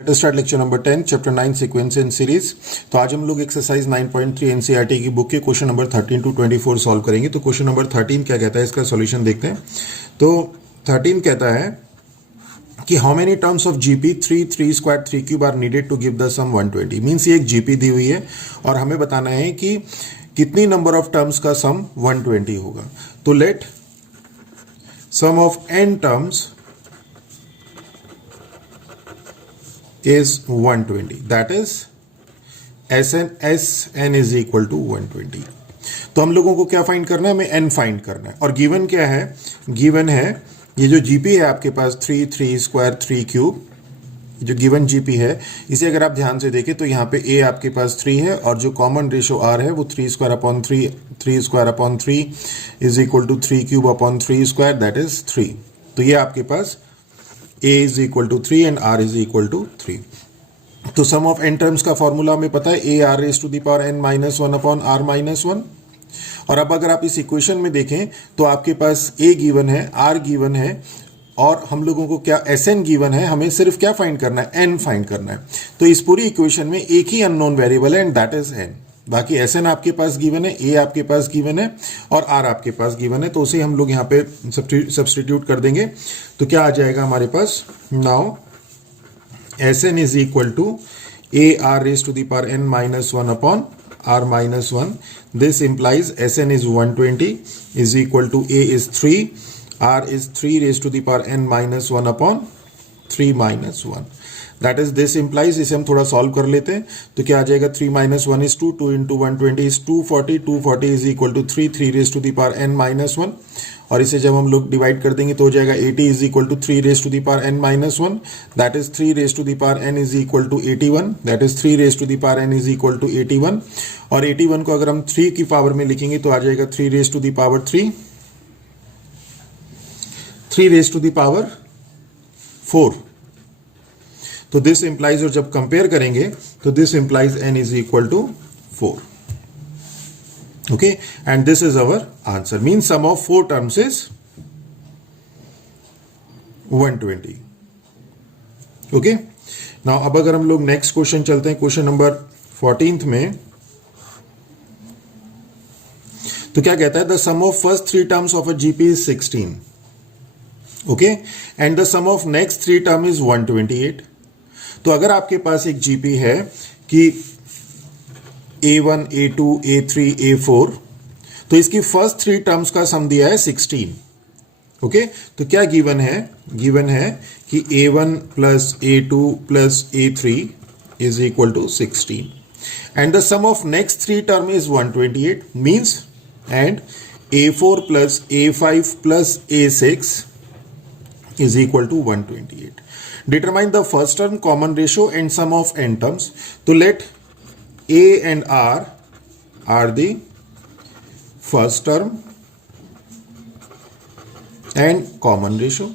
Let us start lecture number 10 chapter 9 sequence and series. तो आज हम लोग एक्सरसाइज 9.3 एनसीईआरटी की बुक के क्वेश्चन नंबर 13 टू 24 सॉल्व करेंगे। तो क्वेश्चन नंबर 13 क्या कहता है, इसका सॉल्यूशन देखते हैं। तो 13 कहता है कि how many terms of GP 3 square 3 cube are needed to give the sum 120। मीन्स ये एक जीपी दी हुई है और हमें बताना है कि कितनी नंबर ऑफ टर्म्स का सम 120 होगा। तो let sum of n terms is 120, that is Sn is equal to 120। तो हम लोगों को क्या फाइंड करना है, हमें n फाइंड करना है। और गिवन क्या है, गिवन है ये जो जीपी है आपके पास 3 स्क्वायर 3 क्यूब, जो गिवन जीपी है इसे अगर आप ध्यान से देखें तो यहाँ पे a आपके पास 3 है और जो कॉमन रेशो r है वो 3 square upon 3 is equal to 3 cube upon 3 square, that is 3। तो ये आपके पास a is equal to 3 and r is equal to 3। तो सम ऑफ n टर्म्स का फॉर्मूला हमें पता है a r raised to the power n minus 1 upon r minus 1। और अब अगर आप इस इक्वेशन में देखें तो आपके पास a गिवन है, r गिवन है और हम लोगों को क्या Sn गिवन है, हमें सिर्फ क्या फाइंड करना है, n फाइंड करना है। तो इस पूरी इक्वेशन में एक ही अननोन वेरिएबल है एंड दैट इज n। बाकी Sn आपके पास गिवन है, a आपके पास गिवन है और r आपके पास गिवन है। तो उसे हम लोग यहाँ पे सब्स्टिट्यूट कर देंगे तो क्या आ जाएगा हमारे पास, now Sn is equal to a r raise to the power n minus 1 upon r minus 1। This implies Sn is 120 is equal to a is 3, r is 3 raise to the power n minus 1 upon 3 minus 1। That is this implies, इसे हम थोड़ा solve कर लेते हैं तो क्या आ जाएगा, 3 minus 1 is 2, 2 into 120 is 240 is equal to 3 raise to the power n minus 1। और इसे जब हम लोग डिवाइड कर देंगे तो हो जाएगा 80 is equal to 3 raise to the power n minus 1, that is 3 raise to the power n is equal to 81, that is 3 raise to the power n is equal to 81। और 81 को अगर हम 3 की पावर में लिखेंगे तो आ जाएगा 3 raise to the power 3 raise to the power 4। तो दिस इंप्लाइज, और जब कंपेयर करेंगे तो this implies n is equal to 4। Okay, and this is our answer, mean sum of 4 terms is 120। Okay, now अब अगर हम लोग नेक्स्ट क्वेश्चन चलते हैं, क्वेश्चन नंबर 14 में, तो क्या कहता है, the sum of first 3 terms of a GP is 16। Okay, and the sum of next 3 term is 128। तो अगर आपके पास एक जीपी है कि a1 a2 a3 a4, तो इसकी फर्स्ट 3 टर्म्स का सम दिया है 16। ओके, तो क्या गिवन है, गिवन है कि a1 plus a2 plus a3 is equal to 16 and the sum of next 3 term is 128, means and a4 plus a5 plus a6 is equal to 128. Determine the first term common ratio and sum of n terms. तो let a and r are the first term and common ratio.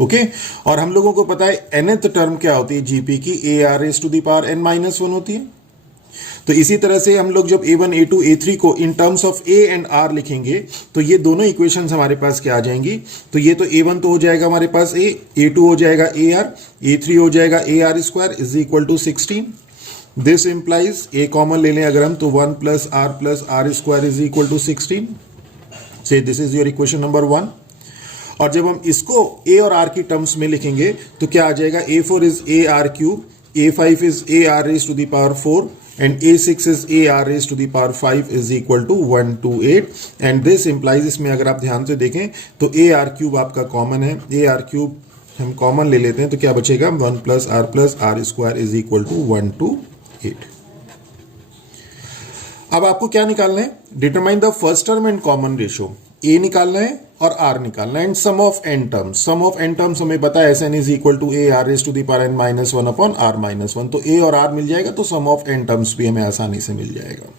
Okay, और हम लोगों को पता है nth term क्या होती है जीपी की, a r raised to the power n minus 1 होती है। तो इसी तरह से हम लोग जब a1 a2 a3 को इन terms of a and r लिखेंगे तो ये दोनों इक्वेशंस हमारे पास क्या आ जाएंगी, तो ये तो a1 तो हो जाएगा हमारे पास a, a2 हो जाएगा ar, a3 हो जाएगा ar square is equal to 16। This implies a common ले लें अगर हम तो 1 plus r square is equal to 16। से this is your equation number 1। और जब हम इसको a और r की टर्म्स में लिखेंगे तो क्या आ जाएगा, a4 is ar cube, a5 is ar raised to the power 4 and a6 is ar raised to the power 5 is equal to 128 and this implies, इसमें अगर आप ध्यान से देखें तो ar क्यूब आपका कॉमन है, ar क्यूब हम कॉमन ले लेते हैं तो क्या बचेगा, 1 plus r square is equal to 128। अब आपको क्या निकालना है, determine the first term and common ratio, a निकालना है और r निकालना है and sum of n terms. Sum of n terms हमें पता है Sn is equal to a r raise to the power n minus 1 upon r minus 1। तो a और r मिल जाएगा तो सम ऑफ n टर्म्स भी हमें आसानी से मिल जाएगा।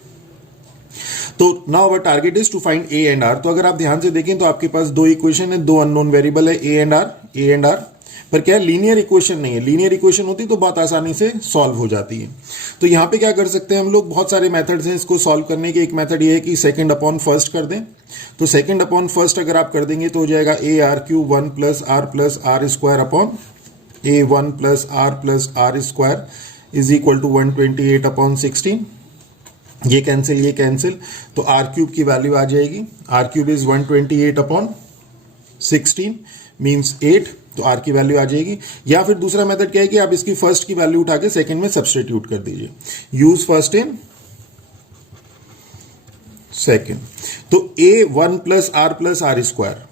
तो now our target is to find a and r। तो अगर आप ध्यान से देखें तो आपके पास 2 इक्वेशन है, 2 अननोन वेरिएबल है a एंड r, पर क्या लीनियर इक्वेशन नहीं है। लीनियर इक्वेशन होती तो बहुत आसानी से सॉल्व हो जाती है। तो यहां पे क्या कर सकते हैं हम लोग, बहुत सारे मेथड्स हैं इसको सॉल्व करने के। एक मेथड ये है कि सेकंड अपॉन फर्स्ट कर दें, तो सेकंड अपॉन फर्स्ट अगर आप कर देंगे तो हो जाएगा ए r cube 1 plus r square upon a 1 plus r square is equal to 128 upon 16। ये कैंसिल तो आर क्यूब की वैल्यू आ जाएगी, r cube is 128 upon 16 means 8, तो आर की वैल्यू आ जाएगी। या फिर दूसरा मेथड क्या है कि आप इसकी फर्स्ट की वैल्यू उठा के सेकेंड में सब्सटीट्यूट कर दीजिए, यूज फर्स्ट इन सेकेंड। तो ए 1 प्लस आर स्क्वायर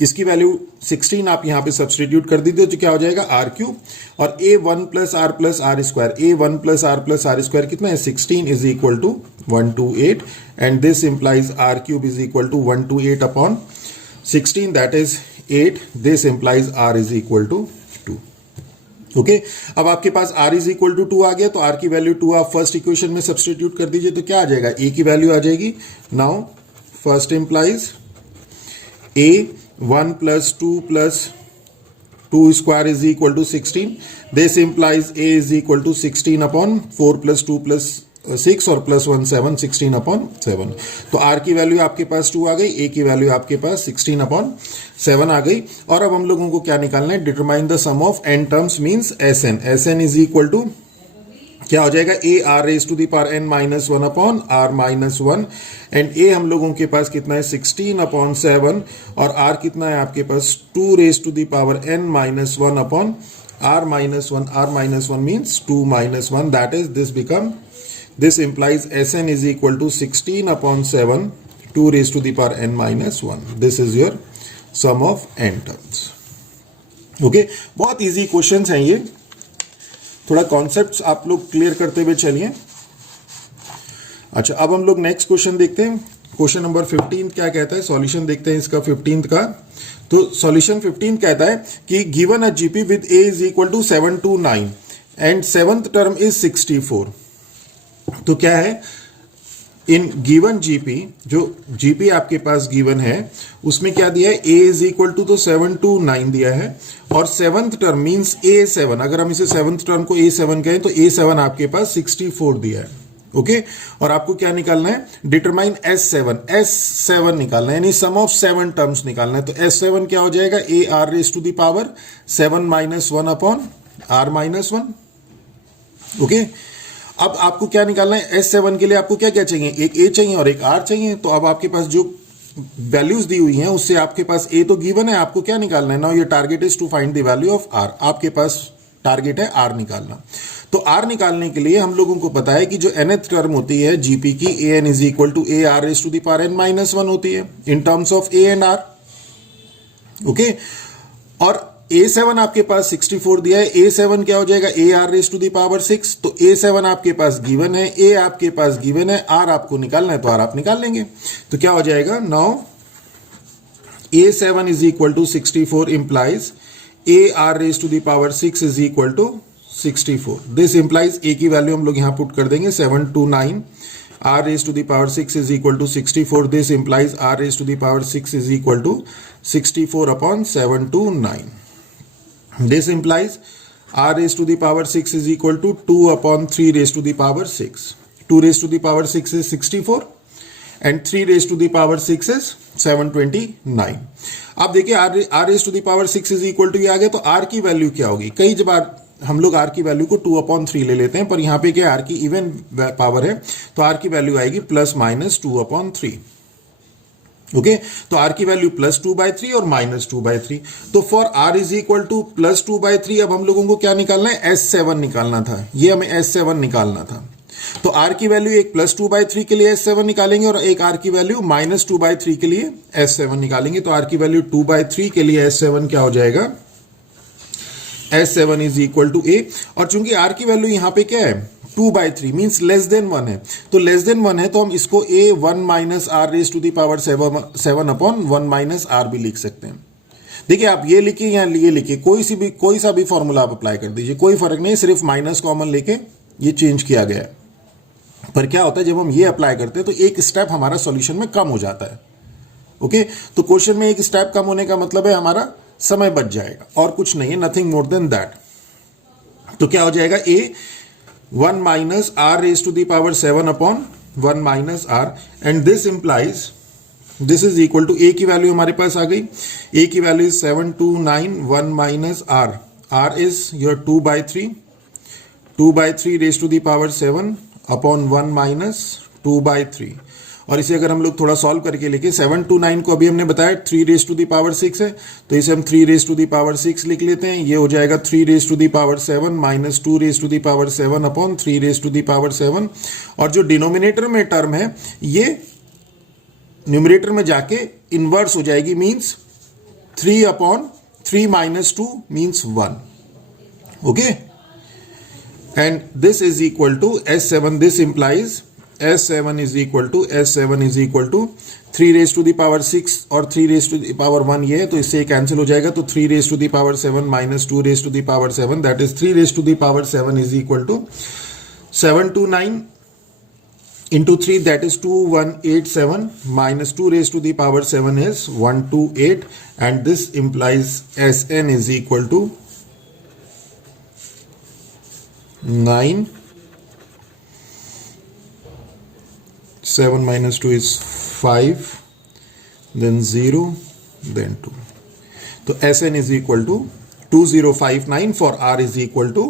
इसकी वैल्यू 16 आप यहां पे सब्सटीट्यूट कर दीजिए तो क्या हो जाएगा आर क्यूब, और a 1 plus r square, a 1 plus r square कितना है 16 is equal to 128 and this implies r cube is equal to 128 upon 16 that is 8, this implies are is equal to 2। Okay, अब आपके पास r is equal to 2 आ गया तो r की value 2 आप फर्स्ट इक्वेशन में सब्सटीट्यूट कर दीजिए तो क्या आ जाएगा, a की वैल्यू आ जाएगी। Now first implies a 1 plus 2 square is equal to 16, this implies a is equal to 16 upon 4 plus 2 plus 6 और प्लस 1 7, 16 अपॉन 7। तो r की वैल्यू आपके पास 2 आ गई, a की वैल्यू आपके पास 16 अपॉन 7 आ गई। और अब हम लोगों को क्या निकालना है, determine the sum of n terms means Sn, Sn is equal to क्या हो जाएगा a r raise to the power n minus 1 upon r minus 1 and a हम लोगों के पास कितना है 16 अपॉन 7 और r कितना है आपके पास 2 raise to the power n minus 1 upon r minus 1 means 2 minus 1 that is this implies Sn is equal to 16 upon 7 2 raised to the power n minus 1. This is your sum of n terms. Okay, बहुत easy questions हैं ये, थोड़ा concepts आप लोग clear करते हुए चलिए। अच्छा, अब हम लोग नेक्स्ट क्वेश्चन देखते हैं। क्वेश्चन नंबर 15 क्या कहता है, सॉल्यूशन देखते हैं इसका 15 का। तो सॉल्यूशन 15 कहता है कि given a GP with a is equal to 7 to 9 and seventh term is 64। तो क्या है, इन गिवन जीपी, जो जीपी आपके पास गिवन है उसमें क्या दिया है, a इज इक्वल टू तो 7 to 9 दिया है और सेवंथ टर्म मींस a7, अगर हम इसे सेवंथ टर्म को a7 कहें तो a7 आपके पास 64 दिया है। ओके, और आपको क्या निकालना है, डिटरमाइन S7 निकालना है, यानी सम ऑफ 7 टर्म्स निकालना है। तो S7 क्या हो जाएगा, a r raise to the power 7 minus 1 upon r minus 1। Okay, अब आपको क्या निकालना है, S7 के लिए आपको क्या क्या चाहिए, एक a चाहिए और एक r चाहिए। तो अब आपके पास जो वैल्यूज दी हुई हैं उससे आपके पास a तो गिवन है, आपको क्या निकालना है, now your target is to find the value of r। आपके पास टारगेट है r निकालना। तो r निकालने के लिए हम लोगों को पता है कि जो nth टर्म होती है जीपी की, an is equal to a r raise to the power n minus 1 होती है in terms of a and r। Okay, और a7 आपके पास 64 दिया है, a7 क्या हो जाएगा, a r raise to the power 6। तो a7 आपके पास गिवन है, a आपके पास गिवन है, r आपको निकालना है तो r आप निकाल लेंगे। तो क्या हो जाएगा, now a7 is equal to 64 implies a r raise to the power 6 is equal to 64। This implies a की वैल्यू हम लोग यहां पुट कर देंगे 7 to 9, r raise to the power 6 is equal to 64। This implies r raise to the power 6 is equal to 64 upon 7 to 9। This implies r raised to the power 6 is equal to 2 upon 3 raised to the power 6. 2 raised to the power 6 is 64 and 3 raised to the power 6 is 729. अब देखिए r raised to the power 6 is equal to ये आ गया, तो r की value क्या होगी, कई बार हम लोग r की वैल्यू को 2 upon 3 ले लेते हैं, पर यहाँ पे क्या r की इवन पावर है तो r की वैल्यू आएगी प्लस माइनस 2 upon 3। ओके, तो r की वैल्यू प्लस 2/3 और माइनस 2/3। तो for r is equal to plus 2/3 अब हम लोगों को क्या निकालना है, S7 निकालना था, ये हमें S7 निकालना था। तो r की वैल्यू एक प्लस 2/3 के लिए S7 निकालेंगे और एक r की वैल्यू माइनस 2/3 के लिए S7 निकालेंगे। तो r की वैल्यू 2/3 के लिए S7 क्या हो जाएगा, S7 is equal to a। और चूंकि r की वैल्यू यहां पे क्या है 2/3 मींस लेस देन 1 है, तो लेस देन 1 है तो हम इसको a 1 minus r raise to the power 7 upon 1 minus r भी लिख सकते हैं। देखिए आप ये लिखिए या ये लिखिए, कोई सा भी फॉर्मूला आप अप्लाई कर दीजिए, कोई फर्क नहीं, सिर्फ माइनस कॉमन लेके ये चेंज किया गया है। पर क्या होता है जब हम ये अप्लाई करते हैं तो एक स्टेप हमारा सॉल्यूशन में कम हो जाता है। ओके, तो क्वेश्चन में एक स्टेप कम होने का मतलब है हमारा समय बच जाएगा और कुछ नहीं है, नथिंग मोर देन दैट। तो क्या हो जाएगा, a 1 minus r raised to the power 7 upon 1 minus r, and this implies this is equal to A की वैल्यू हमारे पास आ गई, ए की value is 729 1 minus R, R is your 2/3, 2/3 raise to the power 7 upon 1 minus 2/3। और इसे अगर हम लोग थोड़ा सॉल्व करके लिखे, 729 को अभी हमने बताया 3 रेज टू द पावर 6 है, तो इसे हम 3 रेज टू द पावर 6 लिख लेते हैं। ये हो जाएगा 3 raise to the power 7 minus 2 raise to the power 7 upon 3 raise to the power 7। और जो डिनोमिनेटर में टर्म है ये न्यूमरेटर में जाके इनवर्स हो जाएगी, means 3 upon 3 minus 2 means 1। Okay, and this is equal to S7, this implies S7 is equal to 3 raise to the power 6 और 3 रेज टू द पावर 1 ये है, तो इससे कैंसिल हो जाएगा। तो 3 raise to the power 7 minus 2 raise to the power 7, that is 3 raise to the power 7 is equal to 729 into 3, that is 2187 minus 2 raised to the power 7 is 128, and this implies Sn is equal to 9, 7 minus 2 is 5, then 0, then 2. So Sn is equal to 2059 for R is equal to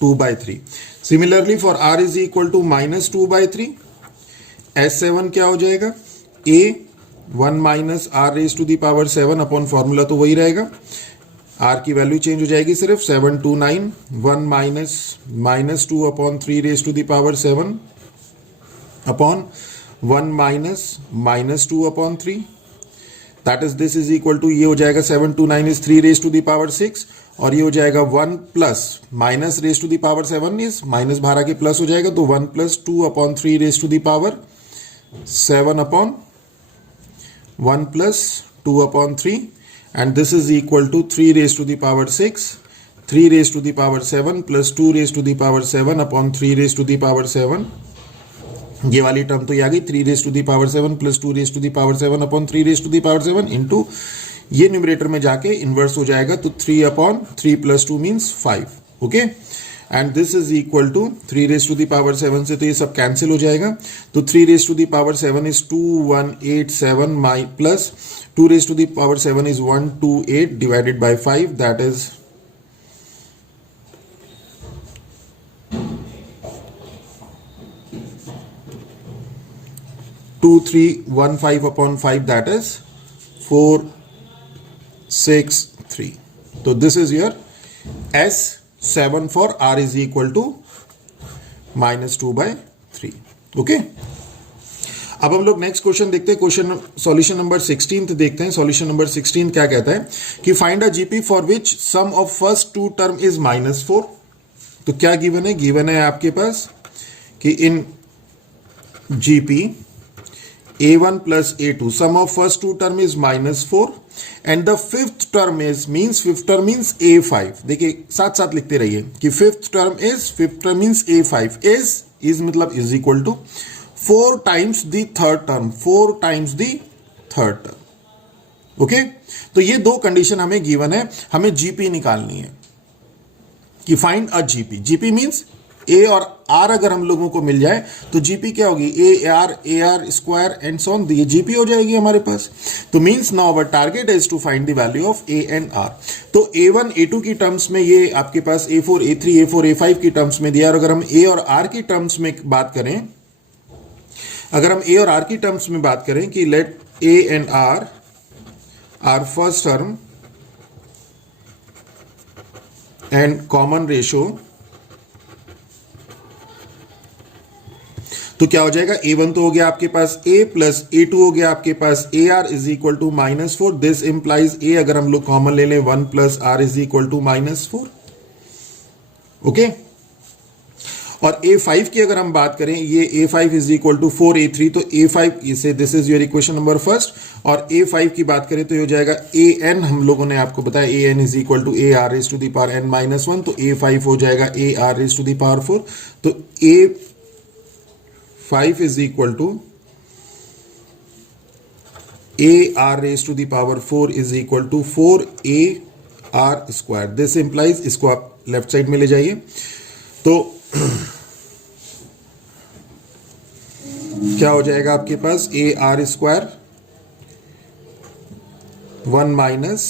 2/3. Similarly for R is equal to minus 2/3, S7 क्या हो जाएगा, A 1 minus R raise to the power 7 upon formula तो वही रहेगा, R की value change हो जाएगी सिर्फ, 729 1 minus 2 upon 3 raise to the power 7 upon 1 minus 2 upon 3, that is this is equal to, ये हो जाएगा 729 is 3 raise to the power 6, और ये हो जाएगा 1 plus minus raise to the power 7 is minus बाहर के प्लस हो जाएगा, तो 1 plus 2 upon 3 raise to the power 7 upon 1 plus 2 upon 3, and this is equal to 3 raised to the power 6, 3 raised to the power 7 plus 2 raised to the power 7 upon 3 raised to the power 7। ये वाली term तो ये आ गई 3 raised to the power 7 plus 2 raised to the power 7 upon 3 raised to the power 7 into ये numerator में जाके inverse हो जाएगा, तो 3 upon 3 plus 2 means 5। Okay, and this is equal to 3 raise to the power 7 से तो ये सब कैंसिल हो जाएगा, तो 3 raise to the power 7 is 2187 my plus 2 raise to the power 7 is 128 divided by 5, that is 2315 upon 5, that is 463. So this is your S7 for R is equal to minus 2/3. Okay. अब हम लोग next question देखते हैं, question solution number 16 देखते हैं। Solution number 16 क्या कहता है कि find a GP for which sum of first two term is -4। तो क्या गिवन है, गिवन है आपके पास कि in GP A1 plus A2 sum of first two term is -4 and the fifth term is fifth term means A5। देखिए साथ साथ लिखते रहिए कि fifth term means A5 is मतलब is equal to 4 times the third term, 4 times the third term। Okay, तो ये दो कंडीशन हमें गिवन है, हमें जीपी निकालनी है कि find a GP. GP means A और आर अगर हम लोगों को मिल जाए तो जीपी क्या होगी, A R square and so on, ये जीपी हो जाएगी हमारे पास। तो means now our target is to find the value of A and R. तो A1 A2 की टर्म्स में ये आपके पास A4 A3 A4 A5 की टर्म्स में दिया, और अगर हम ए और आर की टर्म्स में बात करें, अगर हम ए और आर की टर्म्स में बात करें कि let A and R first term and common ratio, तो क्या हो जाएगा, A1 तो हो गया आपके पास A प्लस A2 हो गया आपके पास AR is equal to -4। This implies A अगर हम लोग कॉमन ले लें 1 plus R is equal to -4। Okay, और A5 की अगर हम बात करें, ये A5 is equal to 4A3, तो A5 इसे this is your equation number first. और A5 की बात करें तो ये हो जाएगा AN, हम लोगों ने आपको बताया AN is equal to AR raise to the power n minus 1, तो A5 हो जाएगा AR raise to the power 4। तो A5 is equal to AR raised to the power 4 is equal to 4AR square। This implies, इसको आप left side में ले जाइए, तो क्या हो जाएगा आपके पास AR square 1 minus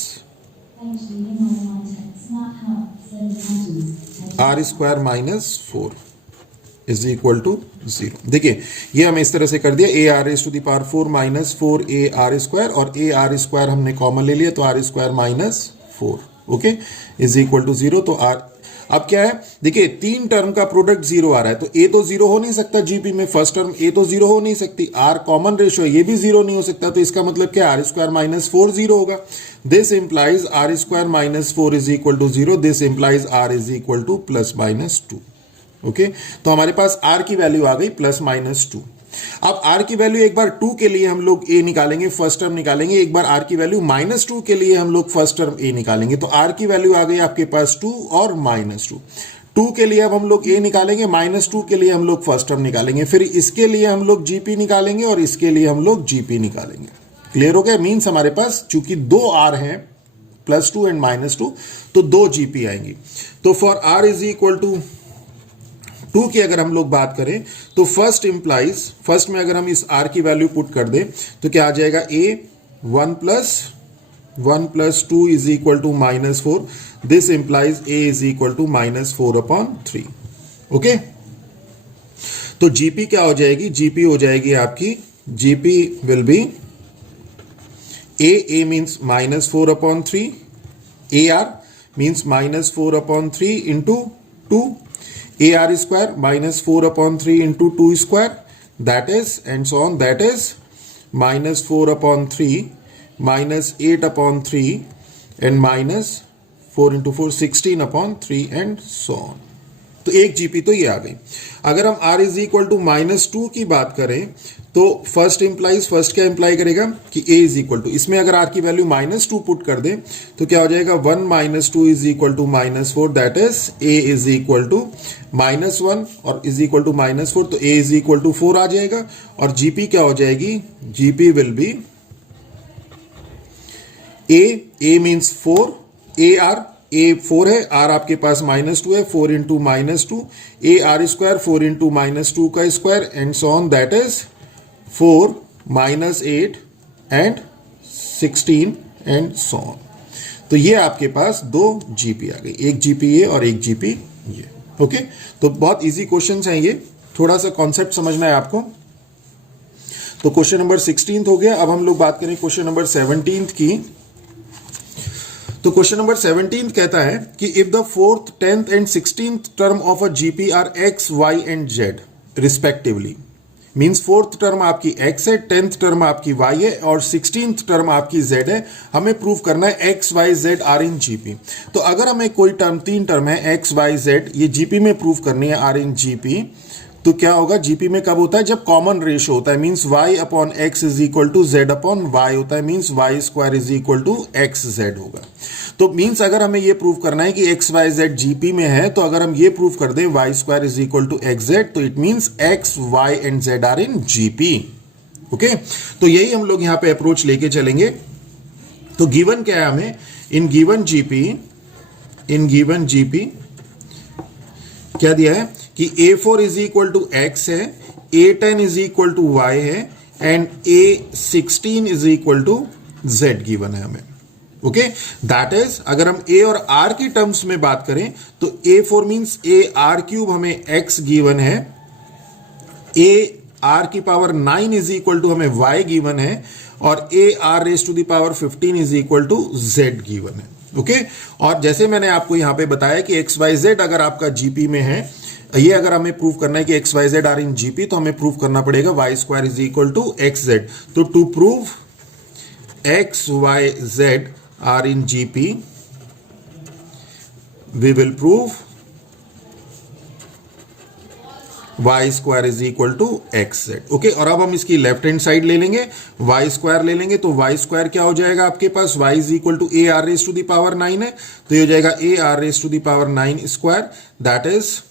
R square minus 4 is equal to 0। देखिए ये हमें इस तरह से कर दिया, A R raise to the power 4 minus 4 A R square, और ए आर स्क्वायर हमने कॉमन ले लिया तो R square minus 4, okay, is equal to 0। तो आर अब क्या है, देखिए तीन टर्म का प्रोडक्ट 0 आ रहा है, तो ए तो 0 हो नहीं सकता जीपी में, फर्स्ट टर्म ए तो 0 हो नहीं सकती, आर कॉमन रेशियो है ये भी 0 नहीं हो सकता, तो इसका मतलब क्या, आर स्क्वायर माइनस 4 0 होगा। This implies R square minus 4 is equal to 0, this implies are is equal to plus minus 2, okay. तो हमारे पास आर की वैल्यू आ गई प्लस माइनस 2। अब आर की वैल्यू एक बार 2 के लिए हम लोग ए निकालेंगे, फर्स्ट टर्म निकालेंगे, एक बार आर की वैल्यू माइनस 2 के लिए हम लोग फर्स्ट टर्म ए निकालेंगे, तो आर की वैल्यू आ गई आपके पास 2 और माइनस 2। 2 के लिए अब हम लोग ए निकालेंगे, माइनस 2 के लिए हम लोग फर्स्ट टर्म निकालेंगे, फिर इसके लिए हम लोग जीपी निकालेंगे और इसके लिए हम लोग जीपी निकालेंगे। क्लियर हो गया? मीन्स हमारे पास चूंकि 2 आर हैं, प्लस 2 एंड माइनस 2, तो 2 जीपी आएंगी। तो for R is equal to 2 की अगर हम लोग बात करें तो फर्स्ट इंप्लाइज, फर्स्ट में अगर हम इस आर की वैल्यू पुट कर दें तो क्या आ जाएगा, A 1 plus 2 is equal to minus 4, this implies A is equal to minus 4/3, okay. तो जीपी क्या हो जाएगी, जीपी हो जाएगी आपकी, GP will be A means minus 4/3, A R means minus 4/3 into 2, a r square minus 4/3 into 2 square, that is and so on, that is minus 4/3 minus 8/3 and minus 4 into 4 16/3 and so on। तो एक GP तो ये आ गई। अगर हम r is equal to minus 2 की बात करें तो फर्स्ट इंप्लाइज, फर्स्ट क्या इंप्लाई करेगा कि a इज इक्वल टू, इसमें अगर r की वैल्यू माइनस 2 पुट कर दें तो क्या हो जाएगा, 1 minus 2 is equal to minus 4, that is a is equal to minus 1 और इज इक्वल टू माइनस 4, तो a इज इक्वल टू 4 आ जाएगा। और जीपी क्या हो जाएगी, GP will be a means 4, A R, A 4 है, आर आपके पास माइनस 2 है, 4 into minus 2, A R square 4 into minus 2 का square and so on, that is 4 minus 8 and 16 and so on. तो ये आपके पास 2 जीपी आ गई, एक जीपी ये और एक जीपी ये, ओके। तो बहुत इजी क्वेश्चंस हैं ये, थोड़ा सा कॉन्सेप्ट समझना है आपको। तो क्वेश्चन नंबर 16 हो गया। अब हम लोग बात करें क्वेश्चन नंबर 17 की। तो क्वेश्चन नंबर 17 कहता है कि if the 4th, 10th and 16th term of a GP are X, Y and Z respectively, means 4th term आपकी x है, 10th टर्म आपकी y है और 16th टर्म आपकी z है। हमें प्रूव करना है x, y, z are in GP. तो अगर हमें कोई टर्म, 3 टर्म है x, y, z, ये जीपी में प्रूव करनी है आर इन जीपी, तो क्या होगा, जीपी में कब होता है, जब कॉमन रेशियो होता है, means y upon x is equal to z upon y होता है, means y square is equal to X Z होगा। तो मीन्स अगर हमें ये प्रूव करना है कि x, y, z जीपी में है, तो अगर हम ये प्रूव कर दें y square is equal to X Z, तो it means x, y and z are in GP, okay. तो यही हम लोग यहां पे अप्रोच लेके चलेंगे। तो गिवन क्या है हमें, इन गिवन जीपी क्या दिया है कि A4 is equal to X है, A10 is equal to Y है and A16 is equal to Z given है हमें, ओके। दैट इज अगर हम A और R की टर्म्स में बात करें तो A4 मीन्स AR³ हमें X गिवन है, AR की पावर 9 इज इक्वल टू हमें Y गिवन है और AR raise to the power 15 is equal to Z given है, ओके। और जैसे मैंने आपको यहां पे बताया कि एक्स वाई जेड अगर आपका जीपी में है, ये अगर हमें प्रूव करना है कि X Y Z are in GP, तो हमें प्रूव करना पड़ेगा Y square is equal to X Z. तो to prove X Y Z are in GP, we will prove y square is equal to X Z, okay. और अब हम इसकी left hand side ले लेंगे, y स्क्वायर ले लेंगे, तो y स्क्वायर क्या हो जाएगा आपके पास, y is equal to A R raise to the power 9 है, तो ये हो जाएगा ए R raise to the power 9 square, that is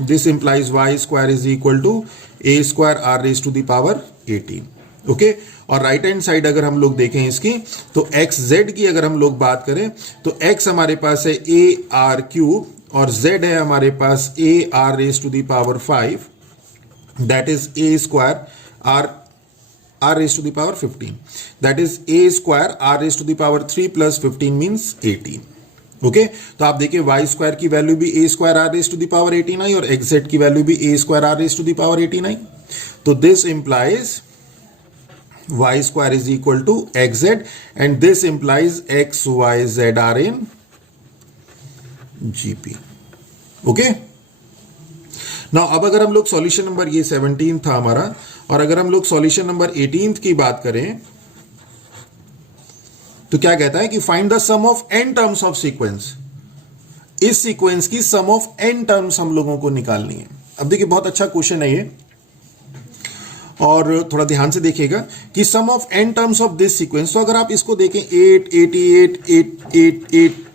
this implies y square is equal to A square R raise to the power 18, okay. और right hand side अगर हम लोग देखें इसकी, तो एक्स जेड की अगर हम लोग बात करें तो x हमारे पास है AR³ और z है हमारे पास AR raise to the power 5, that is A square R r raised to the power 15. That is a square r raised to the power 3 plus 15 means 18. Okay तो आप देखिए y स्क्वायर की value भी a square r raised to the power 18 आई और xz की value भी a square r raised to the power 18 आई. तो this implies y square is equal to xz and this implies x y z are in gp. Okay now अब अगर हम लोग solution number ये 17 था हमारा और अगर हम लोग सॉल्यूशन नंबर 18 की बात करें तो क्या कहता है कि find the sum of n terms of sequence. इस सीक्वेंस की सम ऑफ n टर्म्स हम लोगों को निकालनी है. अब देखिए बहुत अच्छा क्वेश्चन है ये और थोड़ा ध्यान से देखिएगा कि sum of n terms of this sequence. तो अगर आप इसको देखें 8 88 8 8 8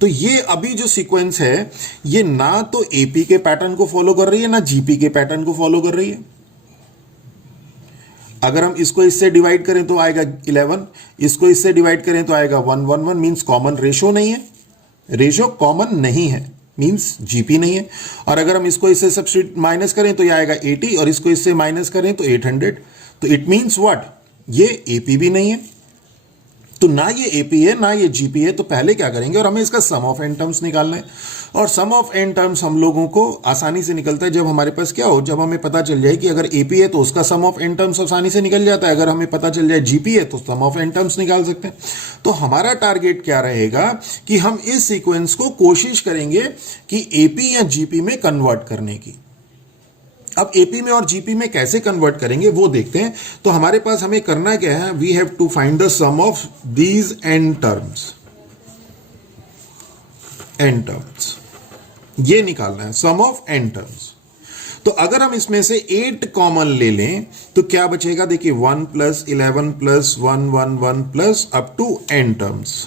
तो ये अभी जो सीक्वेंस है ये ना तो एपी के पैटर्न को फॉलो कर रही है ना जीपी के पैटर्न को फॉलो कर रही है. अगर हम इसको इससे डिवाइड करें तो आएगा 11, इसको इससे डिवाइड करें तो आएगा 1 1 1 मींस कॉमन रेशो नहीं है, रेशो कॉमन नहीं है मींस जीपी नहीं है. और अगर हम इसको इससे सब्स्टिट्यूट माइनस करें तो ये आएगा 80 और इसको इससे माइनस करें तो 800. तो इट मींस व्हाट, ये एपी भी नहीं है. तो ना ये एपी है ना ये जीपी है. तो पहले क्या करेंगे और हमें इसका सम ऑफ एन टर्म्स निकालना है. और सम ऑफ एन टर्म्स हम लोगों को आसानी से निकलता है जब हमारे पास क्या हो, जब हमें पता चल जाए कि अगर एपी है तो उसका सम ऑफ एन टर्म्स आसानी से निकल जाता है. अगर हमें पता चल जाए जीपी है तो सम ऑफ एन टर्म्स निकाल सकते हैं. तो हमारा टारगेट क्या रहेगा कि हम इस सीक्वेंस को कोशिश करेंगे कि एपी या जीपी में कन्वर्ट करने की. अब एपी में और जीपी में कैसे कन्वर्ट करेंगे वो देखते हैं. तो हमारे पास हमें करना क्या है, we have to find the sum of these N terms. N terms ये निकालना है, सम ऑफ एन टर्म्स. तो अगर हम इसमें से 8 कॉमन ले लें तो क्या बचेगा, देखिए 1 plus 11 plus 1 1 1 plus up to N terms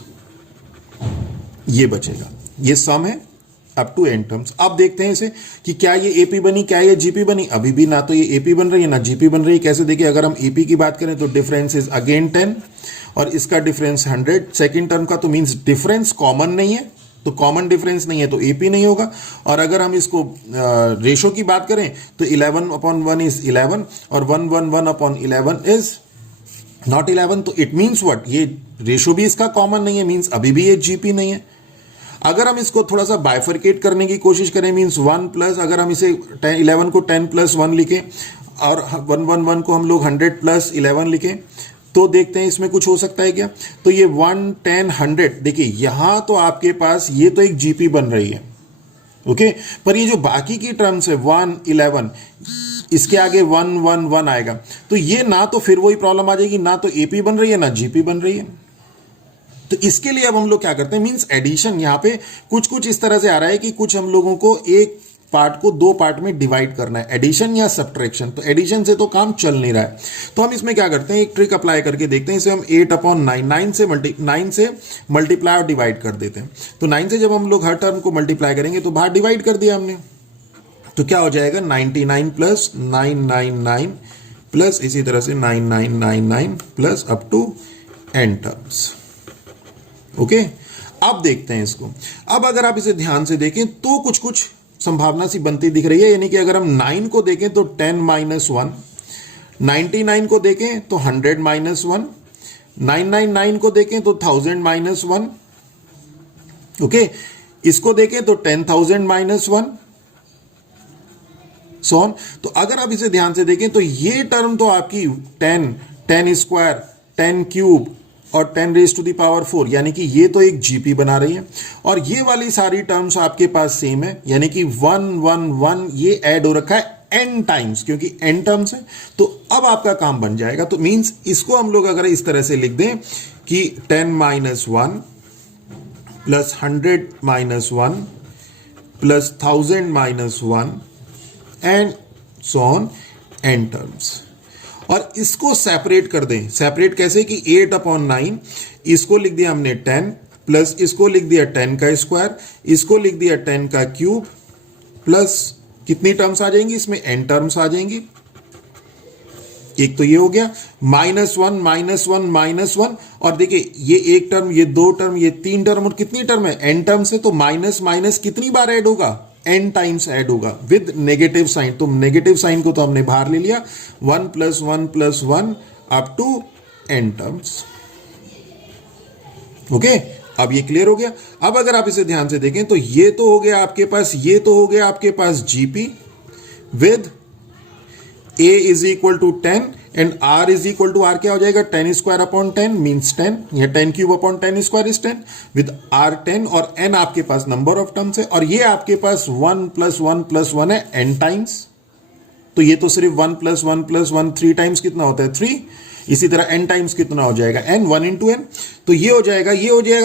ये बचेगा. ये सम है अप टू एन टर्म्स. अब देखते हैं इसे कि क्या ये एपी बनी, क्या ये जीपी बनी. अभी भी ना तो ये एपी बन रही है ना जीपी बन रही है. कैसे, देखिए अगर हम एपी की बात करें तो डिफरेंस इज अगेन 10 और इसका डिफरेंस 100. सेकंड टर्म का तो मींस डिफरेंस कॉमन नहीं है, तो कॉमन डिफरेंस नहीं है तो एपी नहीं होगा. और अगर हम इसको रेशो की बात करें तो 11/1 इज 11 और 1/11/11 इज नॉट 11. तो इट मींस व्हाट, ये रेशो भी इसका कॉमन नहीं है मींस अभी भी ये जीपी नहीं है. अगर हम इसको थोड़ा सा बाइफरकेट करने की कोशिश करें मींस 1 प्लस, अगर हम इसे 11 को 10 प्लस 1 लिखें और 1 को हम लोग 100 प्लस 11 लिखें तो देखते हैं इसमें कुछ हो सकता है क्या. तो ये 1 10 100, देखिए यहां तो आपके पास ये तो एक जीपी बन रही है. ओके पर ये जो बाकी की टर्म्स है 1 11 इसके आगे 1 1 1 आएगा तो ये ना तो फिर वही प्रॉब्लम आ जाएगी, ना तो एपी बन रही है ना जीपी बन रही है. तो इसके लिए अब हम लोग क्या करते हैं, मींस एडिशन. यहां पे कुछ कुछ इस तरह से आ रहा है कि कुछ हम लोगों को एक पार्ट को 2 पार्ट में डिवाइड करना है, एडिशन या सब्ट्रैक्शन. तो एडिशन से तो काम चल नहीं रहा है. तो हम इसमें क्या करते हैं, एक ट्रिक अप्लाई करके देखते हैं. इसे हम 8/9 9 से मल्टीप्लाई और डिवाइड कर देते हैं. तो 9 से जब हम लोग हर टर्म को मल्टीप्लाई करेंगे तो बाहर डिवाइड कर दिया हमने, तो क्या हो जाएगा 99 प्लस 999 प्लस इसी तरह से 9999 plus up to N terms. Okay अब देखते हैं इसको. अब अगर आप इसे ध्यान से देखें तो कुछ कुछ संभावना सी बनती दिख रही है. यानी कि अगर हम 9 को देखें तो 10 - 1, 99 को देखें तो 100 - 1, 999 को देखें तो 1000 - 1. ओके इसको देखें तो 10,000 - 1 सोन. तो अगर आप इसे ध्यान से देखें तो ये टर्म तो आपकी 10 10 स्क्वायर 10 क्यूब और 10 रेज टू द पावर 4 यानी कि ये तो एक जीपी बना रही है. और ये वाली सारी टर्म्स आपके पास सेम है यानी कि 1 1 1 ये ऐड हो रखा है n टाइम्स क्योंकि n टर्म्स है. तो अब आपका काम बन जाएगा. तो मींस इसको हम लोग अगर इस तरह से लिख दें कि 10 - 1 plus 100 - 1 plus 1000 - 1 and so on n terms. और इसको सेपरेट कर दें. सेपरेट कैसे कि 8/9 इसको लिख दिया हमने 10 प्लस इसको लिख दिया 10 का स्क्वायर, इसको लिख दिया 10 का क्यूब प्लस कितनी टर्म्स आ जाएंगी इसमें n टर्म्स आ जाएंगी. एक तो ये हो गया -1 -1 -1 और देखिए ये एक टर्म ये 2 टर्म ये 3 टर्म और कितनी टर्म है n टर्म्स है. तो माइनस माइनस कितनी बार ऐड होगा, n टाइम्स ऐड होगा विद नेगेटिव साइन। तो नेगेटिव साइन को तो हमने बाहर ले लिया, 1 + 1 + 1 up to n terms. Okay, अब ये क्लियर हो गया। अब अगर आप इसे ध्यान से देखें तो ये तो हो गया आपके पास, ये तो हो गया आपके पास GP with a is equal to 10 and r is equal to, r क्या हो जाएगा, 10² / 10 मीन्स 10, या 10³ / 10² 10 विद r 10 और n आपके पास नंबर ऑफ टर्म्स है, और ये आपके पास 1 + 1 + 1 है n टाइम्स। तो ये तो सिर्फ 1 + 1 + 1 3 टाइम्स कितना होता है 3। इसी तरह n टाइम्स कितना हो जाएगा n, 1 × n। तो ये हो जाएगा